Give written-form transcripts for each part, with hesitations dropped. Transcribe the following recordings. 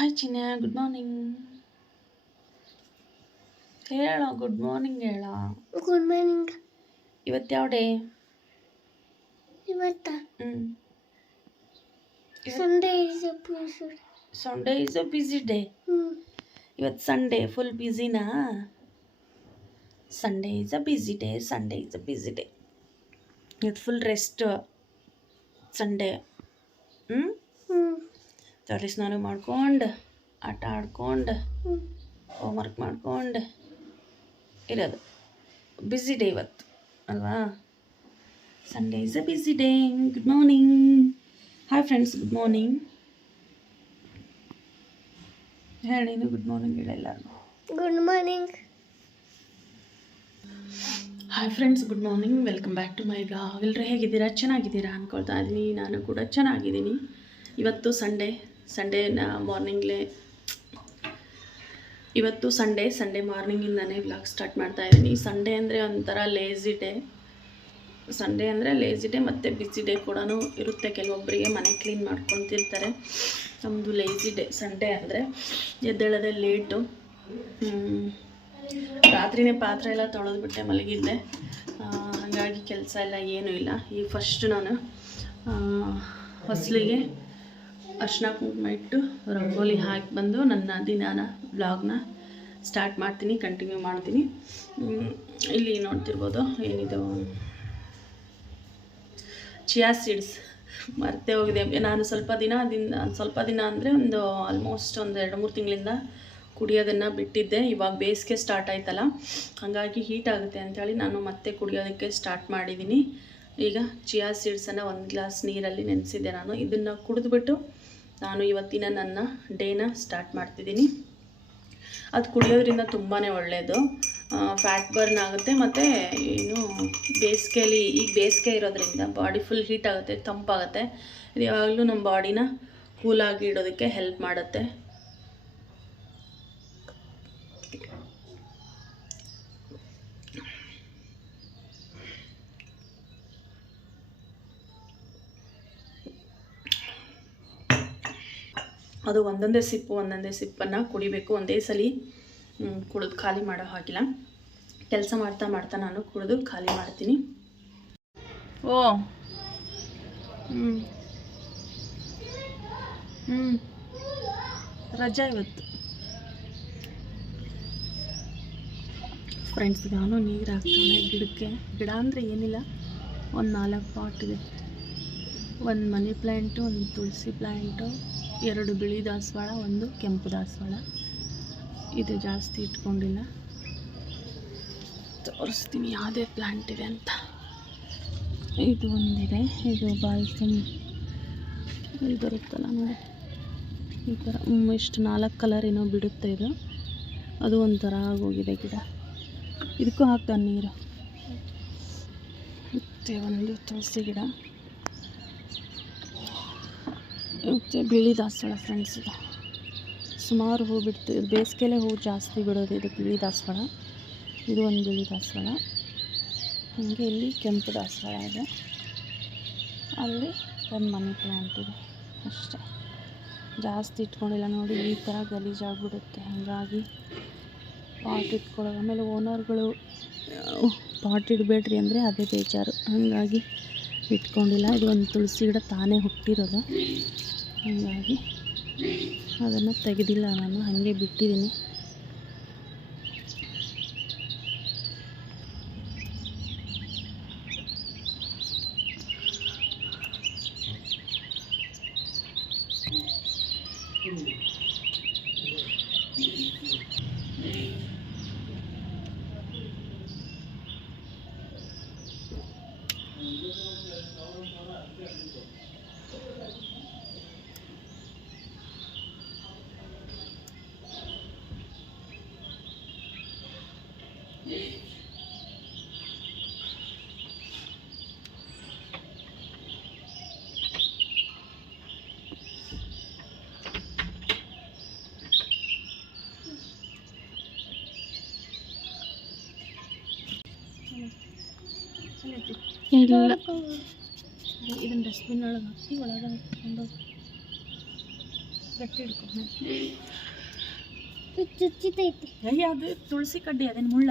Hi ಚಿನ್ನ, good morning. ಹೇಳ, good morning ಹೇಳ. Good morning. ಇವತ್ತು ಯಾವ ಡೇ? ಇವತ್ತ Sunday is a busy day. ಇವತ್ತು ಸಂಡೇ ಫುಲ್ ಬ್ಯುಸಿನಾ? Sunday is a busy day. ಇವತ್ತು ಫುಲ್ ರೆಸ್ಟ್ ಸಂಡೇ. ತಲೆ ಸ್ನಾನ ಮಾಡ್ಕೊಂಡು, ಆಟ ಆಡ್ಕೊಂಡು, ಹೋಮ್ವರ್ಕ್ ಮಾಡ್ಕೊಂಡು ಇರೋದು. ಬ್ಯುಸಿ ಡೇ ಇವತ್ತು ಅಲ್ವಾ? Sunday is a busy day. Good morning. Hi friends, good morning ಹೇಳಿ. ನೀನು ಗುಡ್ ಮಾರ್ನಿಂಗ್ ಹೇಳ ಎಲ್ಲರಿಗೂ. Good morning. Hi friends, good morning. Welcome back to my vlog. ಎಲ್ಲರೂ ಹೇಗಿದ್ದೀರಾ? ಚೆನ್ನಾಗಿದ್ದೀರಾ ಅಂದ್ಕೊಳ್ತಾ ಇದ್ದೀನಿ. ನಾನು ಕೂಡ ಚೆನ್ನಾಗಿದ್ದೀನಿ. ಇವತ್ತು ಸಂಡೇನ ಮಾರ್ನಿಂಗ್ಲೇ ಇವತ್ತು ಸಂಡೇ ಮಾರ್ನಿಂಗಿಂದನೇ ವ್ಲಾಗ್ ಸ್ಟಾರ್ಟ್ ಮಾಡ್ತಾ ಇದ್ದೀನಿ. ಸಂಡೇ ಅಂದರೆ ಒಂಥರ ಲೇಝಿ ಡೇ ಮತ್ತು ಬಿಸಿ ಡೇ ಕೂಡ ಇರುತ್ತೆ. ಕೆಲವೊಬ್ಬರಿಗೆ ಮನೆ ಕ್ಲೀನ್ ಮಾಡ್ಕೊತಿರ್ತಾರೆ. ನಮ್ಮದು ಲೇಝಿ ಡೇ ಸಂಡೇ ಅಂದರೆ. ಎದ್ದೇಳೋದೇ ಲೇಟು. ರಾತ್ರಿನೇ ಪಾತ್ರೆ ಎಲ್ಲ ತೊಳೆದ್ಬಿಟ್ಟೆ ಮಲಗಿದ್ದೆ. ಹಾಗಾಗಿ ಕೆಲಸ ಎಲ್ಲ ಏನೂ ಇಲ್ಲ. ಈಗ ಫಸ್ಟ್ ನಾನು ಹೊಸಲಿಗೆ ಅರ್ಶಿನ ಕುಂಕುಮ ಇಟ್ಟು ರಂಗೋಲಿ ಹಾಕಿ ಬಂದು ನನ್ನ ದಿನಾನ ವ್ಲಾಗ್ನ ಸ್ಟಾರ್ಟ್ ಮಾಡ್ತೀನಿ, ಕಂಟಿನ್ಯೂ ಮಾಡ್ತೀನಿ. ಇಲ್ಲಿ ನೋಡ್ತಿರ್ಬೋದು ಏನಿದು ಚಿಯಾ ಸೀಡ್ಸ್ ಮರ್ತೇ ಹೋಗಿದೆ. ನಾನು ಸ್ವಲ್ಪ ದಿನ ಅಂದರೆ ಒಂದು ಆಲ್ಮೋಸ್ಟ್ ಒಂದು 2-3 ತಿಂಗಳಿಂದ ಕುಡಿಯೋದನ್ನು ಬಿಟ್ಟಿದ್ದೆ. ಇವಾಗ ಬೇಸಿಗೆ ಸ್ಟಾರ್ಟ್ ಆಯ್ತಲ್ಲ, ಹಾಗಾಗಿ ಹೀಟ್ ಆಗುತ್ತೆ ಅಂಥೇಳಿ ನಾನು ಮತ್ತೆ ಕುಡಿಯೋದಕ್ಕೆ ಸ್ಟಾರ್ಟ್ ಮಾಡಿದ್ದೀನಿ. ಈಗ ಚಿಯಾ ಸೀಡ್ಸನ್ನು 1 ಗ್ಲಾಸ್ ನೀರಲ್ಲಿ ನೆನೆಸಿದ್ದೆ. ನಾನು ಇದನ್ನು ಕುಡಿದ್ಬಿಟ್ಟು ನಾನು ಇವತ್ತಿನ ನನ್ನ ಡೇನ ಸ್ಟಾರ್ಟ್ ಮಾಡ್ತಿದ್ದೀನಿ. ಅದು ಕುಡಿಯೋದ್ರಿಂದ ತುಂಬಾ ಒಳ್ಳೆಯದು. ಫ್ಯಾಟ್ ಬರ್ನ್ ಆಗುತ್ತೆ. ಮತ್ತು ಏನು ಈಗ ಬೇಸಿಗೆ ಇರೋದ್ರಿಂದ ಬಾಡಿ ಫುಲ್ ಹೀಟ್ ಆಗುತ್ತೆ, ತಂಪಾಗುತ್ತೆ. ಇದು ಯಾವಾಗಲೂ ನಮ್ಮ ಬಾಡಿನ ಕೂಲಾಗಿ ಇಡೋದಕ್ಕೆ ಹೆಲ್ಪ್ ಮಾಡುತ್ತೆ. ಅದು ಒಂದೊಂದೇ ಸಿಪ್ಪನ್ನು ಕುಡಿಬೇಕು. ಒಂದೇ ಸಲ ಕುಡಿದು ಖಾಲಿ ಮಾಡೋ ಹಾಗಿಲ್ಲ. ಕೆಲಸ ಮಾಡ್ತಾ ನಾನು ಕುಡಿದು ಖಾಲಿ ಮಾಡ್ತೀನಿ. ರಜಾ ಇವತ್ತು. ಫ್ರೆಂಡ್ಸ್, ನಾನು ನೀರು ಹಾಕ್ತಾನೆ ಗಿಡಕ್ಕೆ. ಗಿಡ ಅಂದರೆ ಏನಿಲ್ಲ, ಒಂದು 4 ಪಾಟ್ ಇದೆ. ಒಂದು ಮನಿ ಪ್ಲ್ಯಾಂಟು, ಒಂದು ತುಳಸಿ ಪ್ಲ್ಯಾಂಟು, 2 ಬಿಳಿ ದಾಸವಾಳ, 1 ಕೆಂಪು ದಾಸವಾಳ. ಇದು ಜಾಸ್ತಿ ಇಟ್ಕೊಂಡಿಲ್ಲ. ತೋರಿಸ್ತೀನಿ ಯಾವುದೇ ಪ್ಲ್ಯಾಂಟ್ ಇದೆ ಅಂತ. ಇದು ಒಂದಿದೆ. ಇದು ಬಾಲ್ಸಮ್ ಇಲ್ಲಿ ಬರುತ್ತಲ್ಲ ನೋಡಿ, ಈ ಥರ ಇಷ್ಟು 4 ಕಲರ್ ಏನೋ ಬಿಡುತ್ತೆ ಇದು. ಅದು ಒಂಥರ ಆಗೋಗಿದೆ ಗಿಡ. ಇದಕ್ಕೂ ಹಾಕ್ತಾನೆ ನೀರು. ಮತ್ತು ಒಂದು ತುಳಸಿ ಗಿಡ, ಮತ್ತು ಬಿಳಿ ದಾಸವಾಳ. ಫ್ರೆಂಡ್ಸ್, ಇದು ಸುಮಾರು ಹೂ ಬಿಡ್ತೀವಿ. ಬೇಸಿಗೆಲೇ ಹೂ ಜಾಸ್ತಿ ಬಿಡೋದು ಇದು ಬಿಳಿ ದಾಸವಾಳ. ಇದು ಒಂದು ಬಿಳಿ ದಾಸವಾಳ. ಹಾಗೆ ಇಲ್ಲಿ ಕೆಂಪು ದಾಸವಾಳ ಇದೆ. ಅಲ್ಲಿ ಒಂದು ಮನಿ ಪ್ಲ್ಯಾಂಟ್ ಇದೆ. ಅಷ್ಟೇ, ಜಾಸ್ತಿ ಇಟ್ಕೊಂಡಿಲ್ಲ. ನೋಡಿ, ಈ ಥರ ಗಲೀಜಾಗಿಬಿಡುತ್ತೆ. ಹಾಗಾಗಿ ಪಾಟ್ ಇಟ್ಕೊಳ್ಳೋದು. ಆಮೇಲೆ ಓನರ್ಗಳು ಪಾಟ್ ಇಡಬೇಡ್ರಿ ಅಂದರೆ ಅದೇ ಬೇಜಾರು. ಹಾಗಾಗಿ ಇಟ್ಕೊಂಡಿಲ್ಲ. ಇದು ಒಂದು ತುಳಸಿ ಗಿಡ ತಾನೇ ಹುಟ್ಟಿರೋದು. ಹಾಗಾಗಿ ಅದನ್ನು ತೆಗೆದಿಲ್ಲ, ನಾನು ಹಾಗೆ ಬಿಟ್ಟಿದ್ದೀನಿ. ಇಲ್ಲ, ಇದನ್ನು ಡಸ್ಟ್ಬಿನ್ ಒಳಗೆ ಹಾಕಿ ಒಳಗೆ ಹಾಕ್ಕೊಂಡು ಗಟ್ಟಿ ಹಿಡ್ಕೊ. ಚುಚ್ಚಿತೈತಿ. ಅದು ತುಳಸಿ ಕಡ್ಡಿ ಅದೇನು ಮುಳ್ಳ.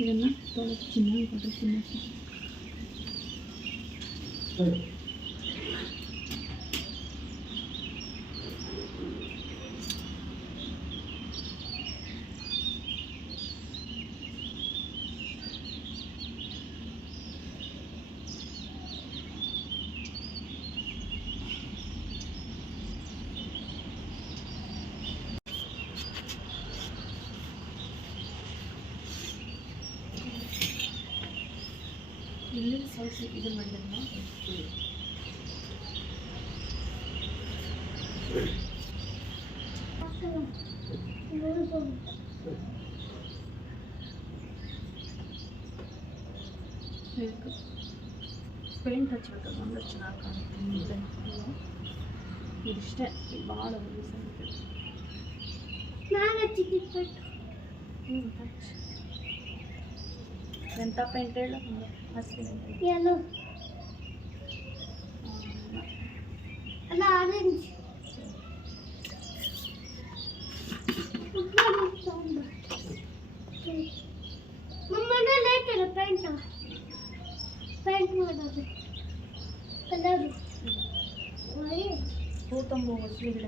ಇದನ್ನು ತೊಳೆದು ಚೆನ್ನಾಗಿ ಕೊಟ್ಟರೆ ತಿನ್ನೋಕ್ಕೆ. ಇಲ್ಲಿ ಸ್ವಲ್ಪ ಇದು ಮಾಡಿದ್ನ ಪೇಂಟ್ ಹಚ್ಬೇಕು ಅಂದ್ರೆ ಚೆನ್ನಾಗಿ ಕಾಣುತ್ತೆ. ಇದಿಷ್ಟೇ ಭಾಳ ಎಂಥ ಪೇಂಟ್ ಹೇಳು. ಯೆಲ್ಲೋ ಅಲ್ಲ ಆರೆಂಜ್. ಮಮ್ಮಲ್ಲಿ ಐತಲ್ಲ ಪೇಂಟ್ ಮಾಡೋದು ಕಲರು ಹೂ ತುಂಬ ಹೊಸಲಿ ಗಿಡ.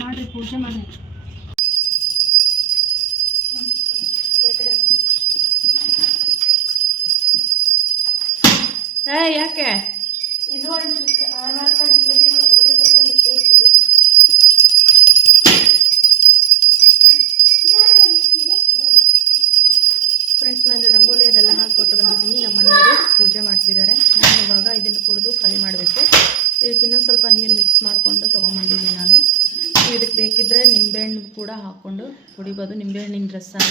ಮಾಡ್ರಿ ಪೂಜೆ ಮಾಡಿ. ಯಾಕೆ ಇದು ಫ್ರೆಂಡ್ಸ್, ನಾನು ರಂಗೋಲಿ ಅದೆಲ್ಲ ಹಾಕಿಕೊಟ್ಟು ಬಂದಿದ್ದೀನಿ. ನಮ್ಮ ಮನೆಯವರು ಪೂಜೆ ಮಾಡ್ತಿದ್ದಾರೆ. ನಾನು ಇವಾಗ ಇದನ್ನು ಕುಡಿದು ಖಾಲಿ ಮಾಡಬೇಕು. ಇದಕ್ಕೆ ಇನ್ನೊಂದು ಸ್ವಲ್ಪ ನೀರು ಮಿಕ್ಸ್ ಮಾಡಿಕೊಂಡು ತೊಗೊಂಬಂದಿದ್ದೀನಿ ನಾನು. ಇದಕ್ಕೆ ಬೇಕಿದ್ದರೆ ನಿಂಬೆಹಣ್ಣು ಕೂಡ ಹಾಕ್ಕೊಂಡು ಕುಡಿಬೋದು, ನಿಂಬೆಹಣ್ಣಿನ ರಸನ.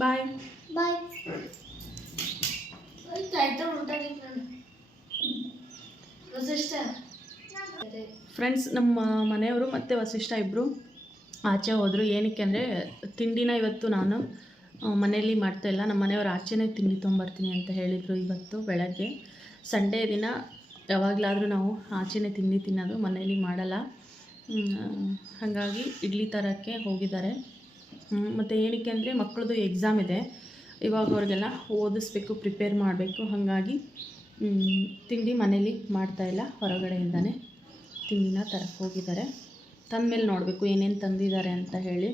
ಬಾಯ್ ಬಾಯ್. ಫ್ರೆಂಡ್ಸ್, ನಮ್ಮ ಮನೆಯವರು ಮತ್ತು ವಸಿಷ್ಠ ಇಬ್ಬರು ಆಚೆ ಹೋದರು. ಏನಕ್ಕೆ ಅಂದರೆ ತಿಂಡಿನ ಇವತ್ತು ನಾನು ಮನೆಯಲ್ಲಿ ಮಾಡ್ತಾಯಿಲ್ಲ. ನಮ್ಮ ಮನೆಯವರು ಆಚೆನೇ ತಿಂಡಿ ತೊಗೊಂಬರ್ತೀನಿ ಅಂತ ಹೇಳಿದರು. ಇವತ್ತು ಬೆಳಗ್ಗೆ ಸಂಡೇ ದಿನ ಯಾವಾಗಲಾದರೂ ನಾವು ಆಚೆನೇ ತಿಂಡಿ ತಿನ್ನೋದು, ಮನೆಯಲ್ಲಿ ಮಾಡಲ್ಲ. ಹಾಗಾಗಿ ಇಡ್ಲಿ ತರೋಕ್ಕೆ ಹೋಗಿದ್ದಾರೆ. ಮತ್ತು ಏನಕ್ಕೆ ಅಂದರೆ ಮಕ್ಕಳದು ಎಕ್ಸಾಮ್ ಇದೆ, ಇವಾಗ ಅವ್ರಿಗೆಲ್ಲ ಓದಿಸ್ಬೇಕು, ಪ್ರಿಪೇರ್ ಮಾಡಬೇಕು. ಹಾಗಾಗಿ ತಿಂಡಿ ಮನೇಲಿ ಮಾಡ್ತಾಯಿಲ್ಲ, ಹೊರಗಡೆಯಿಂದನೇ ತಿಂಡಿನ ತರಕ್ಕೆ ಹೋಗಿದ್ದಾರೆ. ತಂದಮೇಲೆ ನೋಡಬೇಕು ಏನೇನು ತಂದಿದ್ದಾರೆ ಅಂತ ಹೇಳಿ.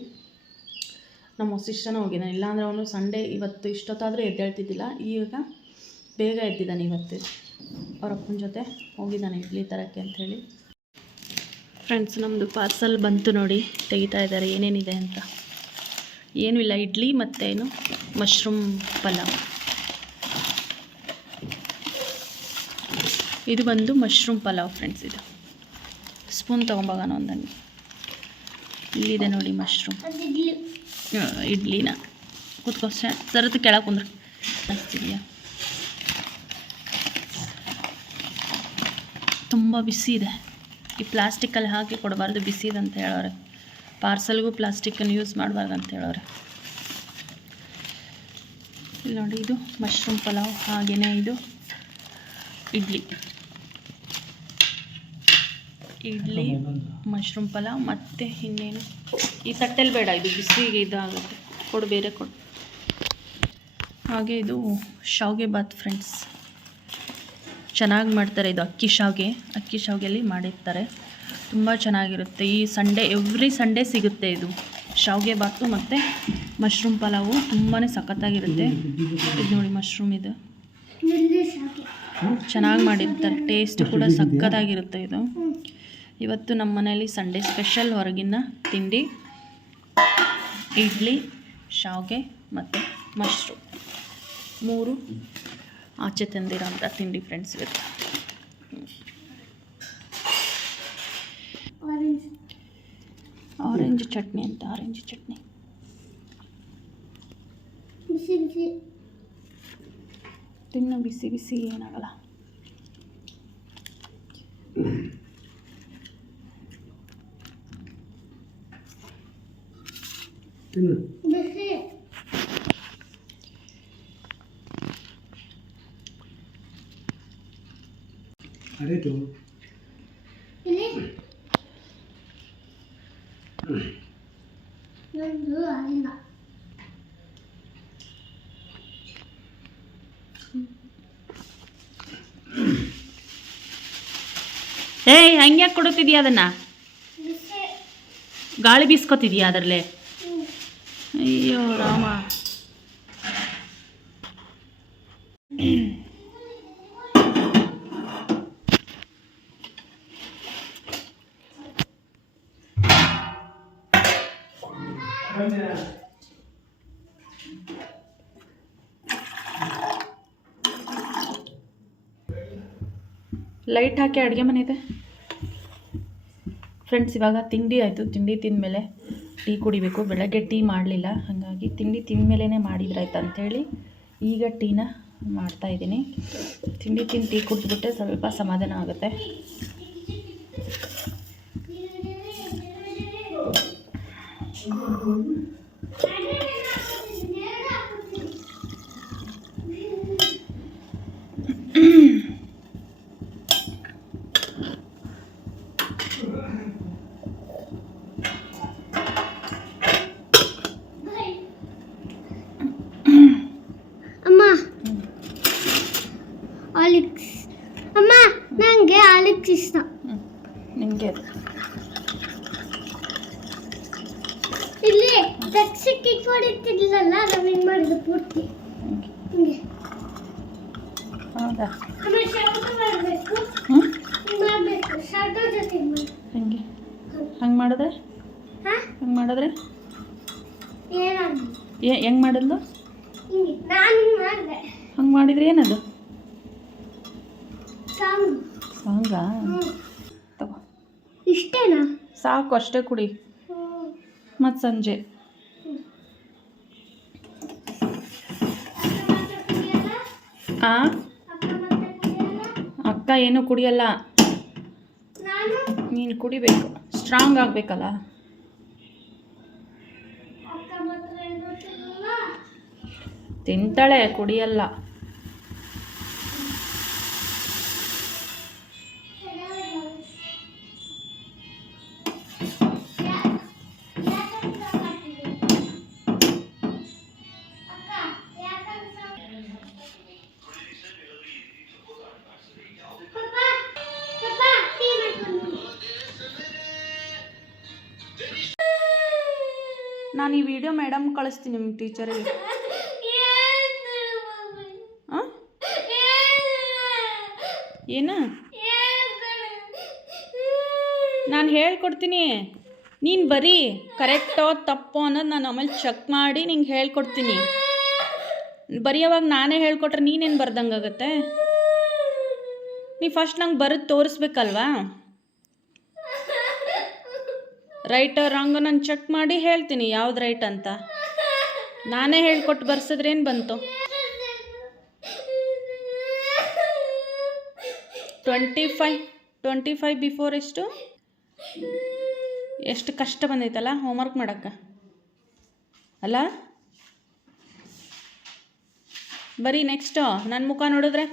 ನಮ್ಮ ವಸಿಷ್ಠನ ಹೋಗಿದ್ದಾನೆ, ಇಲ್ಲಾಂದರೆ ಅವನು ಸಂಡೇ ಇವತ್ತು ಇಷ್ಟೊತ್ತಾದರೂ ಎದ್ದೇಳ್ತಿದ್ದಿಲ್ಲ. ಈಗ ಬೇಗ ಎದ್ದಿದ್ದಾನೆ. ಇವತ್ತು ಅವ್ರ ಅಪ್ಪನ ಜೊತೆ ಹೋಗಿದ್ದಾನೆ ಇಡ್ಲಿ ತರಕ್ಕೆ ಅಂಥೇಳಿ. ಫ್ರೆಂಡ್ಸ್, ನಮ್ಮದು ಪಾರ್ಸಲ್ ಬಂತು ನೋಡಿ, ತೆಗಿತಾ ಇದ್ದಾರೆ ಏನೇನಿದೆ ಅಂತ. ಏನೂ ಇಲ್ಲ, ಇಡ್ಲಿ ಮತ್ತೇನು ಮಶ್ರೂಮ್ ಪಲಾವ್. ಇದು ಬಂದು ಮಶ್ರೂಮ್ ಪಲಾವ್ ಫ್ರೆಂಡ್ಸ್. ಇದು ಸ್ಪೂನ್ ತೊಗೊಂಬೋಗೋಣ ಒಂದನ್ನು. ಇಲ್ಲಿದೆ ನೋಡಿ ಮಶ್ರೂಮ್ ಇಡ್ಲಿನ. ಕೂತ್ಕೋ ಸರತ್ತು ಕೆಳಗೆ ಕುಂದ್ರೆ ಜಾಸ್ತಿದೆಯಾ. ತುಂಬ ಬಿಸಿ ಇದೆ. ಈ ಪ್ಲಾಸ್ಟಿಕ್ಕಲ್ಲಿ ಹಾಕಿ ಕೊಡಬಾರ್ದು, ಬಿಸಿ ಇದೆ ಅಂತ ಹೇಳೋರೆ. ಪಾರ್ಸಲ್ಗೂ ಪ್ಲಾಸ್ಟಿಕ್ಕನ್ನು ಯೂಸ್ ಮಾಡಬಾರ್ದು ಅಂತ ಹೇಳೋರೆ. ಇಲ್ಲಿ ನೋಡಿ, ಇದು ಮಶ್ರೂಮ್ ಪಲಾವ್. ಹಾಗೆಯೇ ಇದು ಇಡ್ಲಿ ಮಶ್ರೂಮ್ ಪಲಾವ್. ಮತ್ತು ಇನ್ನೇನು ಈ ತಟ್ಟೆಲಿ ಬೇಡ, ಇದು ಬಿಸಿಗೆ ಇದಾಗುತ್ತೆ. ಕೊಡು, ಬೇರೆ ಕೊಡು. ಹಾಗೆ ಇದು ಶಾವಿಗೆ ಬಾತ್ ಫ್ರೆಂಡ್ಸ್, ಚೆನ್ನಾಗಿ ಮಾಡ್ತಾರೆ. ಇದು ಅಕ್ಕಿ ಶಾವಿಗೆಯಲ್ಲಿ ಮಾಡಿರ್ತಾರೆ, ತುಂಬ ಚೆನ್ನಾಗಿರುತ್ತೆ. ಈ ಸಂಡೇ ಎವ್ರಿ ಸಂಡೇ ಸಿಗುತ್ತೆ ಇದು ಶಾವಿಗೆ ಬಾತು ಮತ್ತು ಮಶ್ರೂಮ್ ಪಲಾವು ತುಂಬಾ ಸಖತ್ತಾಗಿರುತ್ತೆ. ಇದು ನೋಡಿ ಮಶ್ರೂಮ್ ಇದು ಚೆನ್ನಾಗಿ ಮಾಡಿರ್ತಾರೆ, ಟೇಸ್ಟ್ ಕೂಡ ಸಖತ್ತಾಗಿರುತ್ತೆ ಇದು. ಇವತ್ತು ನಮ್ಮ ಮನೆಯಲ್ಲಿ ಸಂಡೇ ಸ್ಪೆಷಲ್ ಹೊರಗಿನ ತಿಂಡಿ ಇಡ್ಲಿ, ಶಾವಿಗೆ ಮತ್ತು ಮಶ್ರೂಮ್ 3 ಆಚೆ ತಂದಿರೋಂಥ ತಿಂಡಿ ಫ್ರೆಂಡ್ಸ್. ಇವತ್ತು ಆರೆಂಜ್ ಚಟ್ನಿ ಅಂತ, ಆರೆಂಜ್ ಚಟ್ನಿ ತಿನ್ನು, ಬಿಸಿ ಬಿಸಿ ಏನಾಗಲ್ಲ. ಏಯ್ ಹಂಗೆ ಕೊಡುತ್ತಿದ್ಯಾ ಅದನ್ನು? ಗಾಳಿ ಬೀಸ್ಕೊತಿದ್ಯಾ ಅದರಲ್ಲೇ? ಅಯ್ಯೋ ರಾಮ. ಲೈಟ್ ಹಾಕಿ ಅಡುಗೆ ಮನೆ ಇದೆ ಫ್ರೆಂಡ್ಸ್. ಇವಾಗ ತಿಂಡಿ ಆಯಿತು, ತಿಂಡಿ ತಿಂದಮೇಲೆ ಟೀ ಕುಡಿಬೇಕು. ಬೆಳಗ್ಗೆ ಟೀ ಮಾಡಲಿಲ್ಲ, ಹಾಗಾಗಿ ತಿಂಡಿ ತಿಂದಮೇಲೆ ಮಾಡಿದ್ರಾಯ್ತು ಅಂಥೇಳಿ ಈಗ ಟೀನ ಮಾಡ್ತಾಯಿದ್ದೀನಿ. ತಿಂಡಿ ತಿಂದು ಟೀ ಕುಡಿದ್ಬಿಟ್ರೆ ಸ್ವಲ್ಪ ಸಮಾಧಾನ ಆಗುತ್ತೆ. ಆಲಿಕ್ಸ್ ಅಮ್ಮ, ನನಗೆ ಆಲಿಕ್ಸ್ ಇಷ್ಟ. ನಿಮಗೆ ಇಲ್ಲಿ ಟೆಕ್ಸಿಕ್ಕೆ ಕೊಡುತ್ತಿರಲಿಲ್ಲ, ನಾವು ಹಿಂಗೆ ಮಾಡಿದ್ದು ಪೂರ್ತಿ ಹಿಂಗೆ. ಹೌದಾ? ಆಮೇಲೆ ಶರ್ಟ್ ಮಾಡಬೇಕು, ಮಾಡಬೇಕು ಶರ್ಟ್ ಜೊತೆ ಹಂಗೆ ಹಂಗೆ ಮಾಡಿದ್ರೆ ಹಂಗೆ ಮಾಡಿದ್ರೆ ಏನಾಗಲಿ? ಹೆಂಗೆ ಮಾಡಿದ್ಲು? ಹಿಂಗೆ ನಾನು ಹಿಂಗೆ ಮಾಡಿದೆ. ಹಂಗೆ ಮಾಡಿದ್ರೆ ಏನದು? ಸಾಂಗಾ? ತಗೋ, ಇಷ್ಟೇನಾ? ಸಾಕು, ಅಷ್ಟೇ ಕುಡಿ. ಮತ್ತು ಸಂಜೆ ಅಕ್ಕ ಏನು ಕುಡಿಯಲ್ಲ, ನೀನು ಕುಡಿಬೇಕು, ಸ್ಟ್ರಾಂಗ್ ಆಗಬೇಕಲ್ಲ. ತಿಂತಾಳೆ, ಕುಡಿಯಲ್ಲ. ನಾನು ಈ ವಿಡಿಯೋ ಮೇಡಮ್ ಕಳಿಸ್ತೀನಿ ನಿಮ್ಮ ಟೀಚರಿಗೆ. ಹಾಂ ಏನು? ನಾನು ಹೇಳ್ಕೊಡ್ತೀನಿ, ನೀನು ಬರೀ ಕರೆಕ್ಟೋ ತಪ್ಪೋ ಅನ್ನೋದು ನಾನು ಆಮೇಲೆ ಚೆಕ್ ಮಾಡಿ ನಿಂಗೆ ಹೇಳ್ಕೊಡ್ತೀನಿ. ಬರೆಯೋವಾಗ ನಾನೇ ಹೇಳ್ಕೊಟ್ರೆ ನೀನೇನು ಬರ್ದಂಗಾಗತ್ತೆ? ನೀ ಫಸ್ಟ್ ನಂಗೆ ಬರೋದು ತೋರಿಸ್ಬೇಕಲ್ವಾ? ರೈಟ್ ರಾಂಗ್ ನಾನು ಚೆಕ್ ಮಾಡಿ ಹೇಳ್ತೀನಿ ಯಾವ್ದು ರೈಟ್ ಅಂತ. ನಾನೇ ಹೇಳ್ಕೊಟ್ಟು ಬರ್ಸಿದ್ರೇನು ಬಂತು? 25 ಬಿಫೋರ್ ಎಷ್ಟು ಕಷ್ಟ ಬಂದೈತಲ್ಲ ಹೋಮ್ವರ್ಕ್ ಮಾಡೋಕ್ಕೆ ಅಲ್ಲ? ಬರೀ ನೆಕ್ಸ್ಟು ನನ್ನ ಮುಖ ನೋಡಿದ್ರೆ